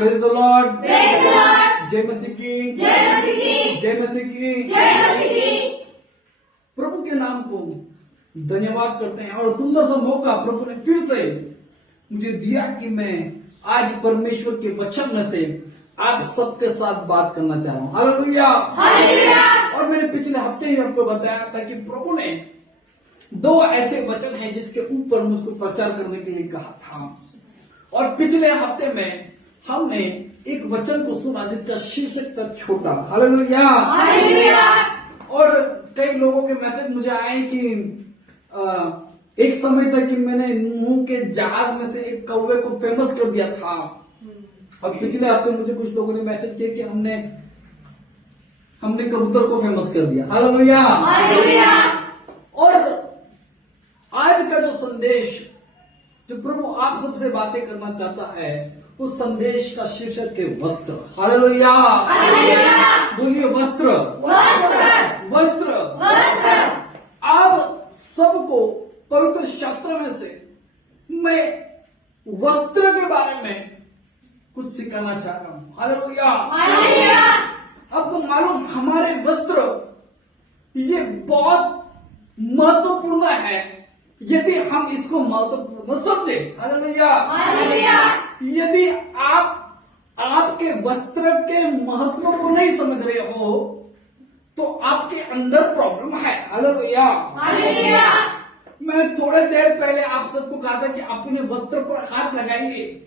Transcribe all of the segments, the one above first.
Praise the Lord, praise the Lord, जय मसीह की, जय मसीह की, जय मसीह की। जय मसीह की। प्रभु के नाम को धन्यवाद करते हैं और सुंदर सा मौका प्रभु ने फिर से मुझे दिया कि मैं आज परमेश्वर के वचन में से आप सबके साथ बात करना चाह रहा हूँ। Hallelujah, hallelujah. और मैंने पिछले हफ्ते ही आपको बताया था कि प्रभु ने 2 ऐसे वचन हैं जिसके ऊपर मुझको प्रचार करने के लिए कहा था। और पिछले हफ्ते में हमने एक वचन को सुना जिसका शीर्षक था छोटा। Hallelujah, hallelujah. और कई लोगों के मैसेज मुझे आए कि एक समय तक कि मैंने नूह के जहाज में से एक कौवे को फेमस कर दिया था। और पिछले हफ्ते मुझे कुछ लोगों ने मैसेज किया कि हमने कबूतर को फेमस कर दिया। Hallelujah, hallelujah. और आज का जो संदेश जो प्रभु आप सबसे बातें करना चाहता है उस संदेश का शीर्षक है वस्त्र। Hallelujah, hallelujah. बोलिए वस्त्र, वस्त्र, वस्त्र। वस्त्र। आप सबको पवित्र शास्त्र में से मैं वस्त्र के बारे में कुछ सिखाना चाह रहा हूं। Hallelujah, hallelujah. आपको मालूम हमारे वस्त्र ये बहुत महत्वपूर्ण है यदि हम इसको महत्वपूर्ण समझे। Hallelujah, hallelujah. यदि आप आपके वस्त्र के महत्व को नहीं समझ रहे हो तो आपके अंदर प्रॉब्लम है। Hallelujah, hallelujah. मैंने थोड़े देर पहले आप सबको कहा था कि अपने वस्त्र पर हाथ लगाइए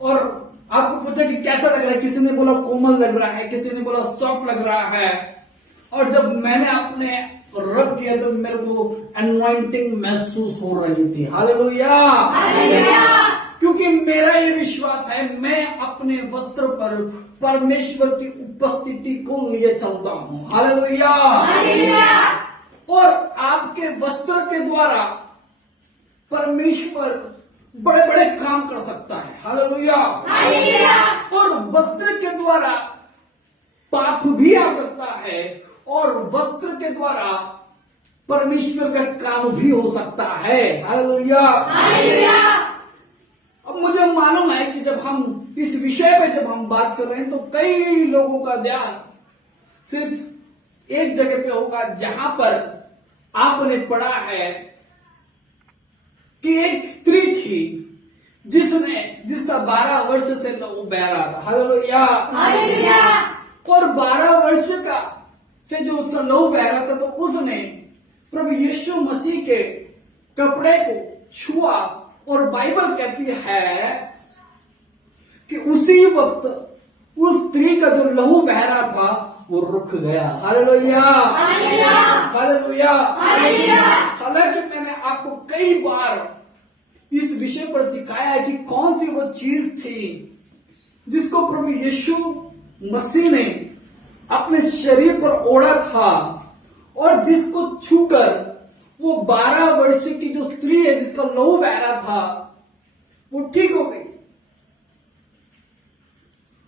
और आपको पूछा कि कैसा लग रहा है। किसी ने बोला कोमल लग रहा है, किसी ने बोला सॉफ्ट लग रहा है। और जब मैंने अपने रब किया तो मेरे को अनॉइंटिंग महसूस हो रही थी। Hallelujah, hallelujah. क्योंकि मेरा ये विश्वास है मैं अपने वस्त्र पर परमेश्वर की उपस्थिति को लिए चलता हूँ। Hallelujah, hallelujah. और आपके वस्त्र के द्वारा परमेश्वर बड़े बड़े काम कर सकता है। Hallelujah, hallelujah. और वस्त्र के द्वारा पाप भी आ सकता है और वस्त्र के द्वारा परमेश्वर का काम भी हो सकता है। Hallelujah, hallelujah. अब मुझे मालूम है कि जब हम इस विषय पे जब हम बात कर रहे हैं तो कई लोगों का ध्यान सिर्फ एक जगह पे होगा जहां पर आपने पढ़ा है कि एक स्त्री थी जिसका 12 वर्ष से लहू बह रहा था। Hallelujah, hallelujah. और 12 वर्ष का से जो उसका लहू बह रहा था तो उसने प्रभु यीशु मसीह के कपड़े को छुआ और बाइबल कहती है कि उसी वक्त उस स्त्री का जो लहू बह रहा था वो रुक गया। Hallelujah, hallelujah. Hallelujah, hallelujah. हालांकि मैंने आपको कई बार इस विषय पर सिखाया है कि कौन सी वो चीज थी जिसको प्रभु यीशु मसीह ने अपने शरीर पर ओढ़ा था और जिसको छूकर वो 12 वर्ष की जो स्त्री है जिसका लहू बह रहा था वो ठीक हो गई।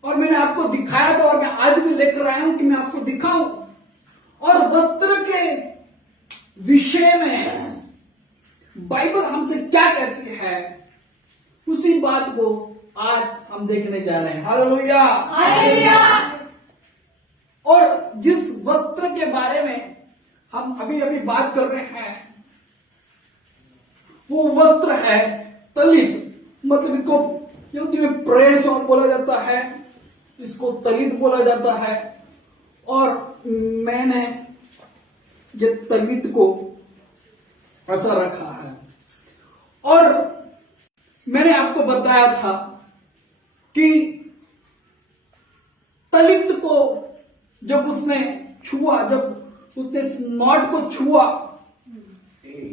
और मैंने आपको दिखाया था और मैं आज भी लेकर आया हूं कि मैं आपको दिखाऊं। और वस्त्र के विषय में बाइबल हमसे क्या कहती है उसी बात को आज हम देखने जा रहे हैं। Hallelujah, hallelujah. और जिस वस्त्र के बारे में हम अभी अभी बात कर रहे हैं वो वस्त्र है तलित। मतलब इसको यहूदी में प्रेस और बोला जाता है, इसको तलित बोला जाता है। और मैंने ये तलित को ऐसा रखा है और मैंने आपको बताया था कि तलित को जब उसने छुआ, जब उसने नॉट को छुआ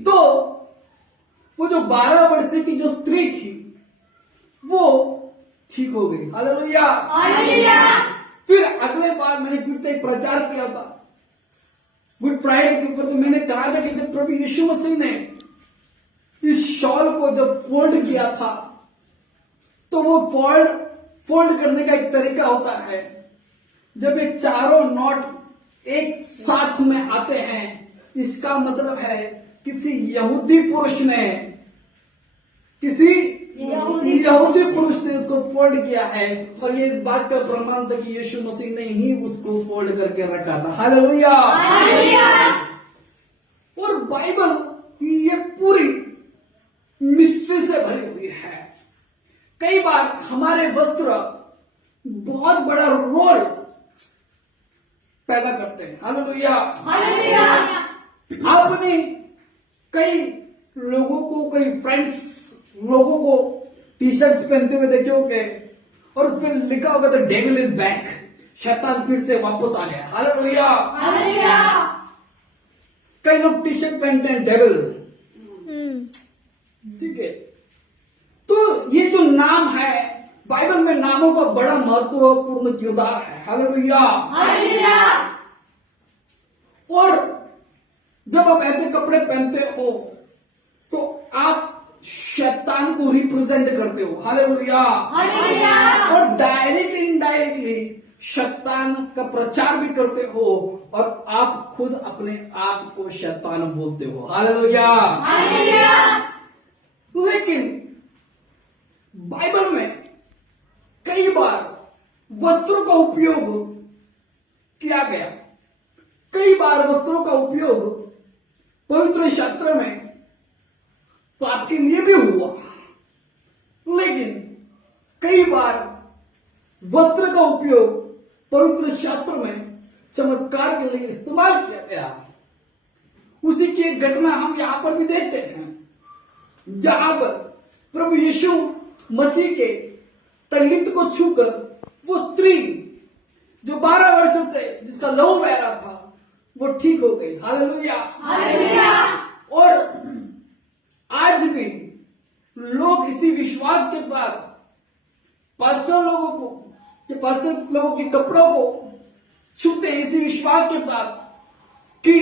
तो वो जो 12 वर्ष की जो स्त्री थी वो ठीक हो गई। Hallelujah, hallelujah. फिर अगले बार मैंने फिर से एक प्रचार किया था गुड फ्राइडे के ऊपर। तो मैंने कहा था कि जब प्रभु यीशु मसीह ने इस शॉल को जब फोल्ड किया था तो वो फोल्ड करने का एक तरीका होता है। जब ये चारों नॉट एक साथ में आते हैं इसका मतलब है किसी यहूदी पुरुष ने किसी यहूदी पुरुष ने उसको फोल्ड किया है और ये इस बात का प्रमाण था कि यीशु मसीह ने ही उसको फोल्ड करके रखा था। हालेलुया। और बाइबल ये पूरी मिस्ट्री से भरी हुई है। कई बार हमारे वस्त्र बहुत बड़ा रोल पैदा करते हैं। हालेलुया। आपने कई लोगों को, कई फ्रेंड्स लोगों को टी शर्ट्स पहनते हुए देखे होंगे और उस पर लिखा होगा द डेविल इज बैक, शैतान फिर से वापस आ गया। हालेलुया। कई लोग टी शर्ट पहनते हैं डेविल, ठीक है। तो ये जो नाम है, बाइबल में नामों का बड़ा महत्वपूर्ण किरदार है। हालेलुया। और जब आप ऐसे कपड़े पहनते हो तो आप शैतान को रिप्रेजेंट करते हो। हालेलुया। और डायरेक्टली इनडायरेक्टली शैतान का प्रचार भी करते हो और आप खुद अपने आप को शैतान बोलते हो। हालेलुया। लेकिन बाइबल में कई बार वस्त्रों का उपयोग किया गया, कई बार वस्त्रों का उपयोग पवित्र शास्त्र में पाप के लिए भी हुआ, लेकिन कई बार वस्त्र का उपयोग पवित्र शास्त्र में चमत्कार के लिए इस्तेमाल किया गया। उसी की एक घटना हम यहां पर भी देखते हैं, जहां पर प्रभु यीशु मसीह के तलगीत को छूकर वो स्त्री जो 12 वर्ष से जिसका लहू बह रहा था वो ठीक हो गई। हालेलुया। और आज भी लोग इसी विश्वास के साथ पास्टर लोगों के कपड़ों को छूते हैं, इसी विश्वास के साथ कि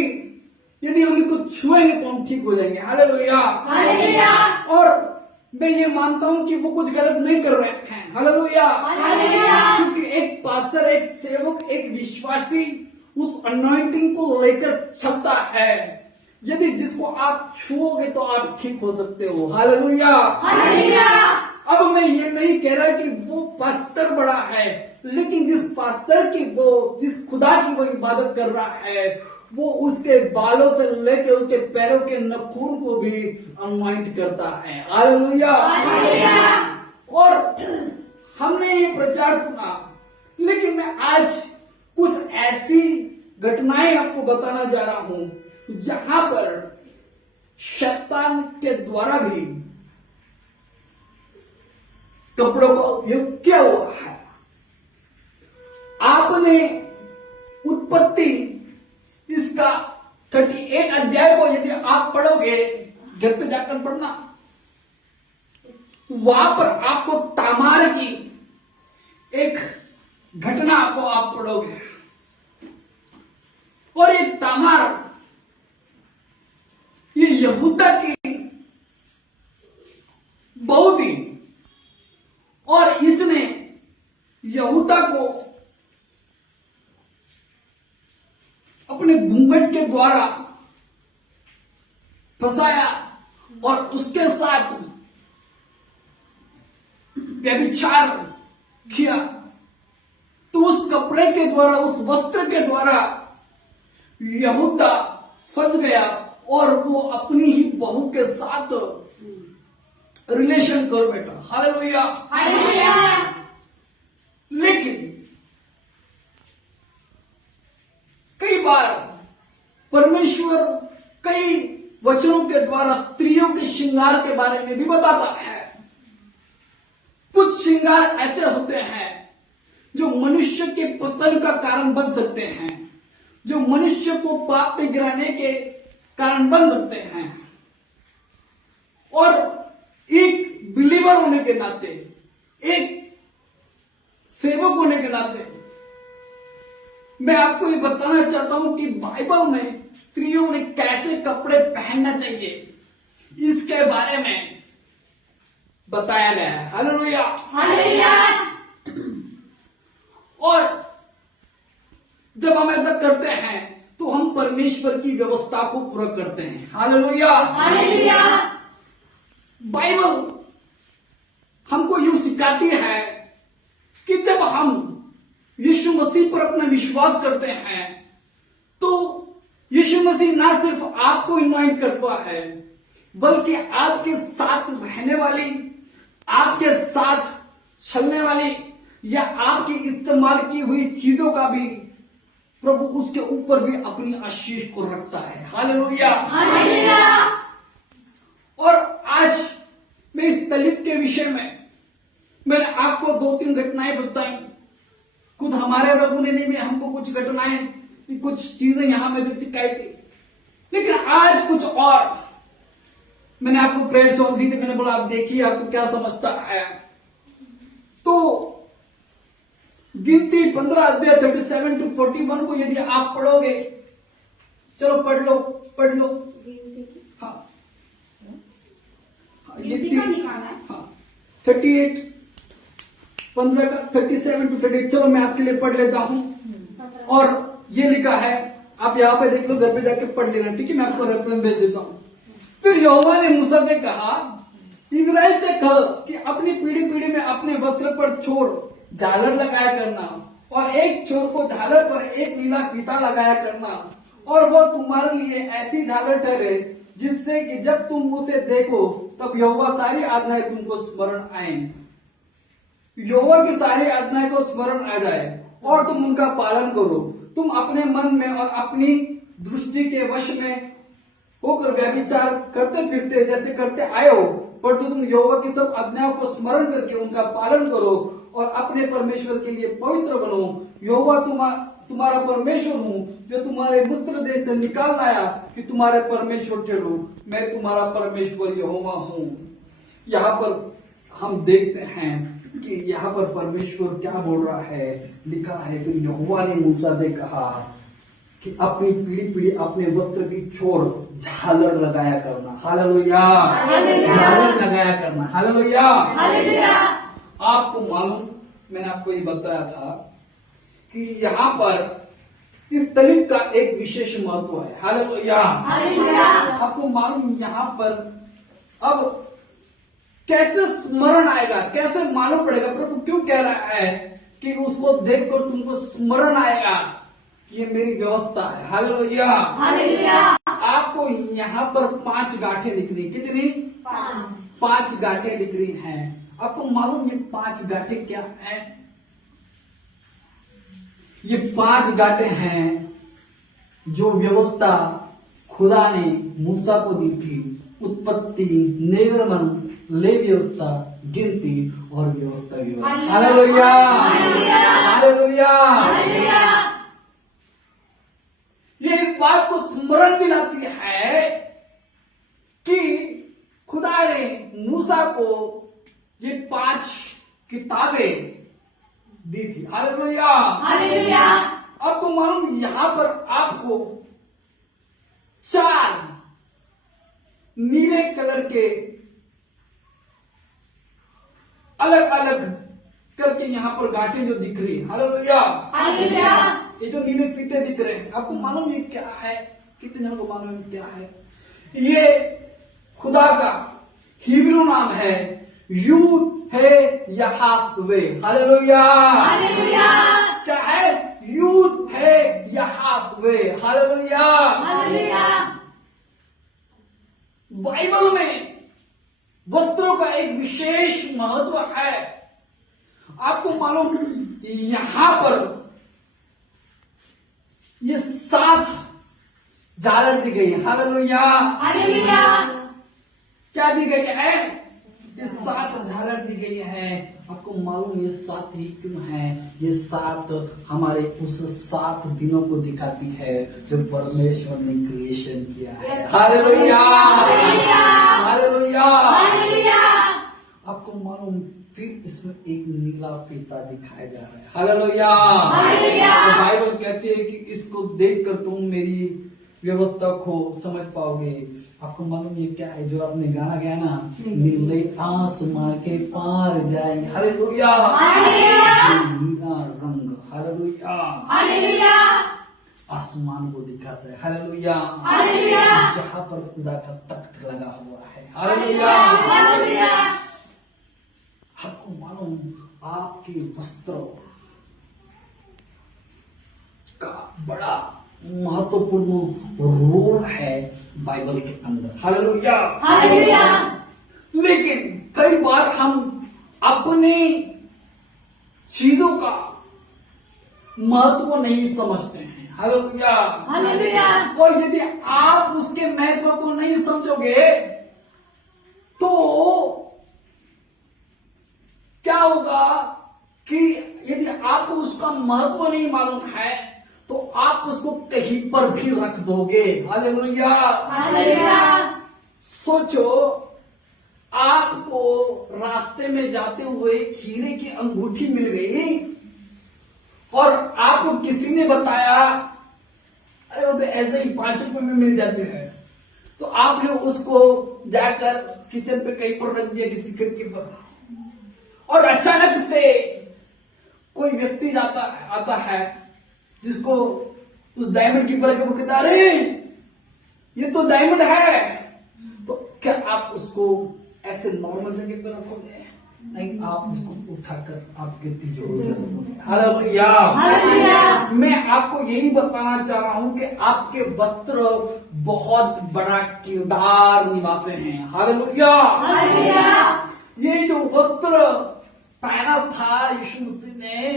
यदि हम इनको छुएंगे तो हम ठीक हो जाएंगे। हालेलुया। और मैं ये मानता हूं कि वो कुछ गलत नहीं कर रहे हैं। हालेलुया। क्योंकि एक पास्टर, एक सेवक, एक विश्वासी उस अनॉइंटिंग को लेकर चलता है। यदि जिसको आप छुओगे तो आप ठीक हो सकते हो। हालेलुया। अब मैं ये नहीं कह रहा कि वो पास्टर बड़ा है, लेकिन जिस खुदा की वो इबादत कर रहा है वो उसके बालों से लेकर उसके पैरों के नखून को भी अनवाइंट करता है। हालेलुया। और हमने ये प्रचार सुना, लेकिन मैं आज कुछ ऐसी घटनाएं आपको बताना जा रहा हूं जहां पर शैतान के द्वारा भी कपड़ों का उपयोग किया हुआ है। आपने उत्पत्ति इसका 38 अध्याय को यदि आप पढ़ोगे, घर पे जाकर पढ़ना, वहां पर आपको तामार की एक घटना को आप पढ़ोगे। और ये तामार ये यहूदा की बहू थी और इसने यहूदा को अपने घूंघट के द्वारा फंसाया और उसके साथ व्यभिचार किया। तो उस कपड़े के द्वारा, उस वस्त्र के द्वारा यहूदा फंस गया और वो अपनी ही बहू के साथ रिलेशन कर बैठा। हालेलुया। लेकिन कई बार परमेश्वर कई वचनों के द्वारा स्त्रियों के श्रृंगार के बारे में भी बताता है। कुछ श्रृंगार ऐसे होते हैं जो मनुष्य के पतन का कारण बन सकते हैं, जो मनुष्य को पाप में गिराने के कारण बन सकते हैं। और एक बिलीवर होने के नाते, एक सेवक होने के नाते मैं आपको ये बताना चाहता हूं कि बाइबल में स्त्रियों ने कैसे कपड़े पहनना चाहिए, इसके बारे में बताया गया है। हालेलुया। और जब हम ऐसा करते हैं तो हम परमेश्वर की व्यवस्था को पूरा करते हैं। हालेलुया। बाइबल हमको यूं सिखाती है कि जब हम यीशु मसीह पर अपना विश्वास करते हैं तो यीशु मसीह ना सिर्फ आपको इनवाइट करता है बल्कि आपके साथ रहने वाली, आपके साथ चलने वाली या आपकी इस्तेमाल की हुई चीजों का भी प्रभु उसके ऊपर भी अपनी आशीष को रखता है। हालेलुया। हालेलुया। और आज मैं इस दलित के विषय में मैंने आपको 2-3 घटनाएं बताई। खुद हमारे रघु ने भी हमको कुछ घटनाएं, कुछ चीजें यहां में भी सिखाई थी, लेकिन आज कुछ और मैंने आपको प्रेयर सॉन्ग दी थी। मैंने बोला आप देखिए आपको क्या समझता है। तो गिनती 15 अध्याय 37 to 41 को यदि आप पढ़ोगे, चलो पढ़ लो। हाँ, गिनती का निकालना है। हाँ 38 15 का 37 to 38। चलो मैं आपके लिए पढ़ लेता हूं। और ये लिखा है, आप यहाँ पे देख लो, घर पे जाके पढ़ लेना, ठीक है। मैं आपको रेफरेंस भेज देता हूँ। फिर यहोवा ने मूसा से कहा, इस्राएल से कह कि अपनी पीढ़ी पीढ़ी में अपने वस्त्र पर छोर झालर लगाया करना और एक छोर को झालर पर एक नीला फीता लगाया करना, और वह तुम्हारे लिए ऐसी झालर ठहरे जिससे कि जब तुम उसे देखो तब यहोवा सारी आज्ञाएं तुमको स्मरण आए। यहोवा की सारी आज्ञाएं को स्मरण आ जाए और तुम उनका पालन करो। तुम अपने मन में और अपनी दृष्टि के वश में होकर व्यभिचार करते फिरते जैसे करते आए हो, पर तुम यहोवा की सब आज्ञाओं को स्मरण करके उनका पालन करो और अपने परमेश्वर के लिए पवित्र बनो। यहोवा तुम्हारा परमेश्वर हूँ जो तुम्हारे मिस्र देश से निकाल लाया कि तुम्हारे परमेश्वर ठहरो। मैं तुम्हारा परमेश्वर यहोवा हूँ। यहाँ पर हम देखते हैं कि यहाँ पर परमेश्वर क्या बोल रहा है। लिखा है कि यहोवा ने मूसा से कहा कि अपनी पीढ़ी पीढ़ी अपने वस्त्र की छोर झालर लगाया करना। हालेलुया। झालर लगाया करना। हालेलुया। हालेलुया। आपको मालूम, मैंने आपको ये बताया था कि यहाँ पर इस दलित का एक विशेष महत्व है। हालेलुया। हालेलुया। आपको मालूम यहाँ पर अब कैसे स्मरण आएगा, कैसे मालूम पड़ेगा। प्रभु क्यों कह रहा है कि उसको देखकर तुमको स्मरण आएगा कि ये मेरी व्यवस्था है। हालेलुया। हालेलुया। आपको यहाँ पर 5 गांठें दिख रही। कितनी? 5 गांठें दिख रही हैं। आपको मालूम ये 5 गांठें क्या हैं? ये 5 गांठें हैं जो व्यवस्था खुदा ने मूसा को दी थी। उत्पत्ति, निर्गमन, ले व्यवस्था, गिनती और व्यवस्था विवरण। हालेलुया। हालेलुया। ये इस बात को स्मरण दिलाती है कि खुदा ने मूसा को ये 5 किताबें दी थी। हालेलुया। हालेलुया। आपको मालूम यहां पर आपको 4 नीले कलर के अलग अलग करके यहां पर गांठें जो दिख रही है। हालेलुया। हालेलुया। ये जो नीले फीते दिख रहे हैं, आपको मालूम ये क्या है? कितने जनों को मालूम है क्या है? ये खुदा का हिब्रू नाम है, यूद है यहावे। हालेलुया। हालेलुया। क्या है? यूद है यहावे। हालेलुया। हालेलुया। बाइबल में वस्त्रों का एक विशेष महत्व है। आपको मालूम यहां पर ये 7 झालर दी गई है। हालेलुया। हालेलुया। क्या दी गई है? ये 7 झालर दी गई है। आपको मालूम ये 7 ही क्यों है? ये 7 हमारे उस 7 दिनों को दिखाती है जो परमेश्वर ने क्रिएशन किया है। हालेलुया। हालेलुया। हालेलुया। आपको मालूम फिर इसमें एक नीला फीता दिखाया जा रहा है। हालेलुया। हालेलुया। तो बाइबल कहती है कि इसको देखकर तुम मेरी व्यवस्था को समझ पाओगे। आपको मालूम ये क्या है जो आपने गाना गाया ना, नीले आसमां के पार जाएंगे। हालेलुया। हालेलुया। नीला रंग, हालेलुया, हालेलुया। आसमान को दिखाता है। हालेलुया। हालेलुया। जहां पर खुदा का तख्त लगा हुआ है। हालेलुया। हालेलुया। आपको मालूम आपके वस्त्र का बड़ा महत्वपूर्ण रोल है बाइबल के अंदर। हालेलुया। हालेलुया। लेकिन कई बार हम अपने चीजों का महत्व नहीं समझते हैं। हालेलुया। हालेलुया। और यदि आप उसके महत्व को नहीं समझोगे तो क्या होगा कि यदि आपको उसका महत्व नहीं मालूम है तो आप उसको कहीं पर भी रख दोगे। हालेलुया। हालेलुया। सोचो, आपको रास्ते में जाते हुए हीरे की अंगूठी मिल गई और आपको किसी ने बताया अरे वो तो ऐसे ही 5 रुपए में मिल जाते हैं, तो आपने उसको जाकर किचन पे कहीं पर रख दिया किसी खिड़की पर, और अचानक से कोई व्यक्ति आता है जिसको उस डायमंड की परख को कहता अरे ये तो डायमंड है, तो क्या आप उसको ऐसे नॉर्मल जगह पे रखोगे? नहीं, आप उसको उठाकर आपके तिजोरी में रखोगे। हालेलुया। हालेलुया। मैं आपको यही बताना चाह रहा हूं कि आपके वस्त्र बहुत बड़ा किरदार निभाते हैं। हालेलुया। हालेलुया। ये जो वस्त्र पहना था यीशु मसीह ने,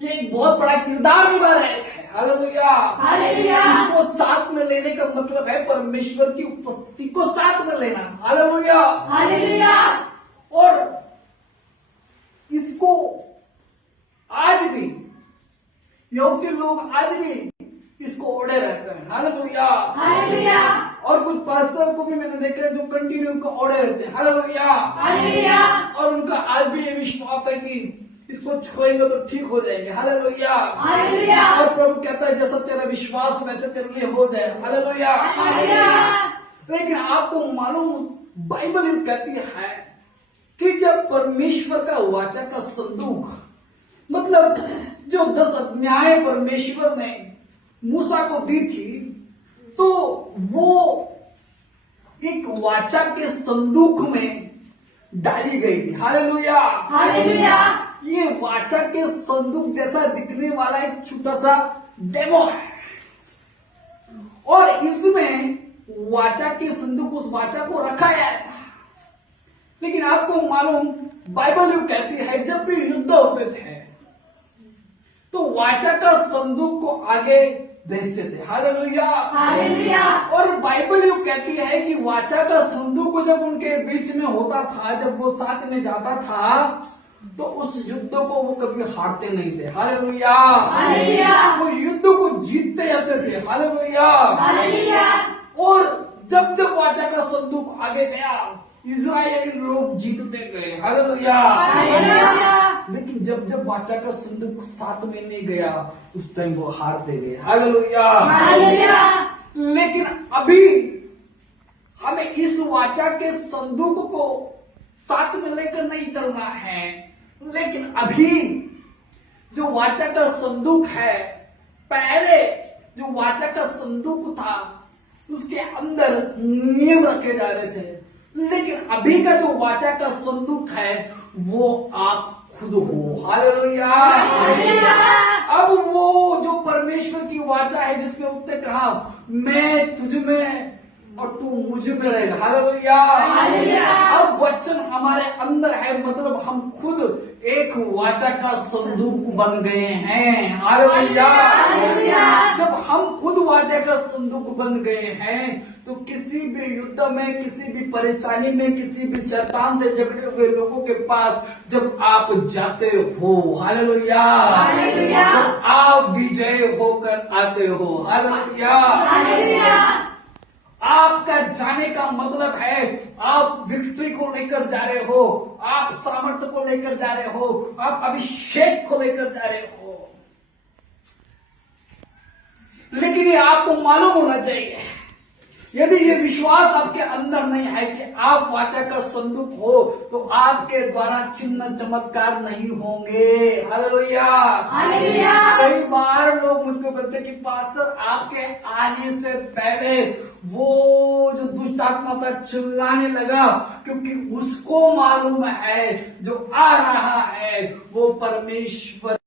ये एक बहुत बड़ा किरदार निभा रहे थे। हालेलुया। हालेलुया। इसको साथ में लेने का मतलब है परमेश्वर की उपस्थिति को साथ में लेना। हालेलुया। हालेलुया। और इसको आज भी यहूदी लोग आज भी इसको ओढ़े रहते हैं। हालेलुया। हालेलुया। और कुछ पास्टर को भी मैंने देखा है जो कंटिन्यू उनको ओढ़े रहते हैं। हालेलुया। हालेलुया। और उनका आज भी ये विश्वास है कि इसको छुएंगे तो ठीक हो जाएंगे। हालेलुया। हालेलुया। और प्रभु कहता है जैसा तेरा विश्वास वैसे तेरे लिए हो जाए। हालेलुया। हालेलुया। लेकिन आपको मालूम बाइबल ये कहती है कि जब परमेश्वर का वाचा का संदूक, मतलब जो 10 आज्ञाएं परमेश्वर ने मूसा को दी थी, तो वो एक वाचा के संदूक में डाली गई थी। हालेलुया। हालेलुया। ये वाचा के संदूक जैसा दिखने वाला एक छोटा सा डेमो है, और इसमें वाचा के संदूक, उस वाचा को रखा गया था। लेकिन आपको मालूम बाइबल ये कहती है जब भी युद्ध होते थे तो वाचा का संदूक को आगे भेजते थे। हालेलुया। हालेलुया। और बाइबल ये कहती है कि वाचा का संदूक जब उनके बीच में होता था, जब वो साथ में जाता था, तो उस युद्ध को वो कभी हारते नहीं थे। हालेलुया। हालेलुया। वो युद्ध को जीतते जाते थे। हालेलुया। हालेलुया। और जब जब वाचा का संदूक आगे गया इजराइली लोग जीतते गए। हालेलुया। हालेलुया। लेकिन जब जब वाचा का संदूक साथ में नहीं गया उस टाइम वो हारते गए। हालेलुया। हालेलुया। लेकिन अभी हमें इस वाचा के संदूक को साथ में लेकर नहीं चलना है, लेकिन अभी जो वाचा का संदूक है, पहले जो वाचा का संदूक था उसके अंदर नियम रखे जा रहे थे, लेकिन अभी का जो वाचा का संदूक है वो आप खुद हो। हालेलुया। अब वो जो परमेश्वर की वाचा है जिसमें उसने कहा मैं तुझ में और तू मुझ में रहेगा। हालेलुया। अब वचन हमारे अंदर है, मतलब हम खुद एक वाचा का संदूक बन गए हैं। हालेलुया। जब हम खुद वाचा का संदूक बन गए हैं तो किसी भी युद्ध में, किसी भी परेशानी में, किसी भी शैतान से झगड़े हुए लोगों के पास जब आप जाते हो, हालेलुया, जब आप विजय होकर आते हो, हालेलुया, आपका जाने का मतलब है आप विक्ट्री को लेकर जा रहे हो, आप सामर्थ्य को लेकर जा रहे हो, आप अभिषेक को लेकर जा रहे हो। लेकिन ये आपको मालूम होना चाहिए यदि ये विश्वास आपके अंदर नहीं है कि आप वाचा का संदूक हो, तो आपके द्वारा चिन्ह चमत्कार नहीं होंगे। हालेलुया। हालेलुया। कई बार लोग मुझको बोलते कि पास्टर आपके आने से पहले वो जो दुष्ट आत्मा था चिल्लाने लगा, क्योंकि उसको मालूम है जो आ रहा है वो परमेश्वर